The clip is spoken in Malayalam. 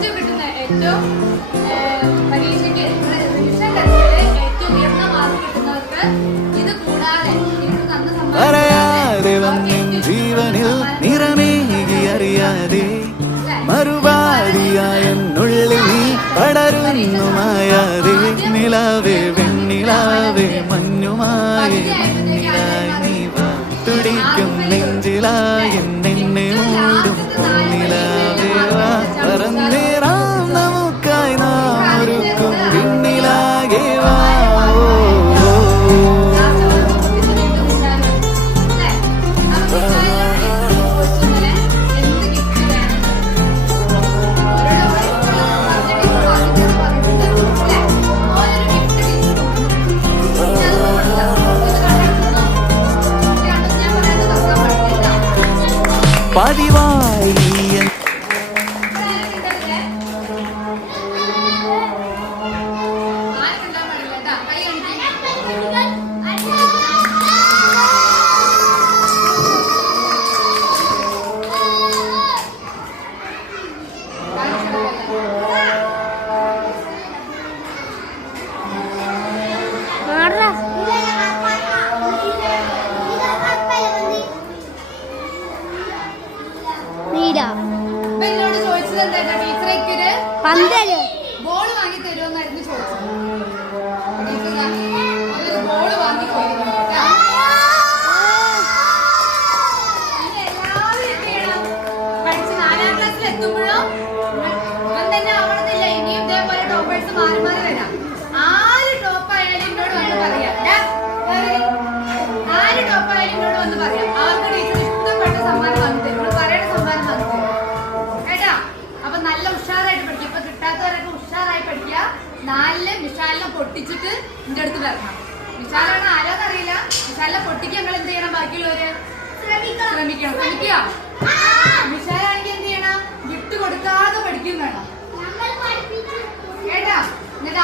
ഫസ്റ്റ് കിട്ടുന്ന ഏറ്റവും പരീക്ഷയ്ക്ക് റിവിഷൻ ടെസ്റ്റില് ഏറ്റവും ഉയർന്ന മാർക്ക് കിട്ടുന്നവർക്ക് ഇത് കൂടാതെ എനിക്ക് തന്ന ജീവനിൽ നിറമേകി അറിയാതെ മറുപാതിയായെന്നുള്ളിൽ നീ പടരുന്നു മായാതെ നിലാവേ വെണ്ണിലാവേ മഞ്ഞുമായി മഞ്ഞിലായി നീ തുടിക്കും നെഞ്ചിലായി എന്നെ മൂടും നിലാവേ വാ പറന്നേറാം നമുക്കായി നാം ഒരുക്കും പിന്നിലാകെ വാ. പതിവായി എന്നോട് ചോദിച്ചത് എന്താ ടീച്ചറെ ബോൾ വാങ്ങി തരുമെന്നായിരുന്നു ചോദിച്ചത്. ടീച്ചർ ബോൾ വാങ്ങി പോയിരുന്നു. എല്ലാവരും എന്ത് ചെയ്യണം? പഠിച്ച് 4ാം ക്ലാസ്സിൽ എത്തുമ്പോഴോ ഇവൻ തന്നെ ആവണമെന്നില്ല. ഇനിയും ഇതേപോലെ ടോപ്പേഴ്സ് മാറി മാറി വരാം. 4 ടോപ്പായാലും എന്നോട് വന്ന് പറയാം. 4 ടോപ്പായാലും എന്നോട് വന്ന് പറയാം. അവർക്ക് ടീച്ചർ ഇഷ്ടപ്പെട്ട സമ്മാനം വാങ്ങി തരും. പറയേണ്ട സമ്മാനം വാങ്ങി തരും കേട്ടാ. അപ്പൊ നല്ല ഉഷാറായിട്ട് പഠിക്കുക. ഇപ്പൊ കിട്ടാത്തവരൊക്കെ ഉഷാറായി പഠിക്കുക. 4 വിശാലിനെ പൊട്ടിച്ചിട്ട് എന്റെ അടുത്ത് വരണം. വിശാലാണ് ആരാന്ന് അറിയില്ല. വിശാലിനെ പൊട്ടിക്കാൻ നിങ്ങൾ എന്ത് ചെയ്യണം? ബാക്കിയുള്ളവര് ശ്രമിക്കണം. ശ്രമിക്കുക. വിശാലാണെങ്കിൽ എന്ത് ചെയ്യണം? ഗിഫ്റ്റ് കൊടുക്കാതെ പഠിക്കും വേണം കേട്ടാ. എന്നിട്ട്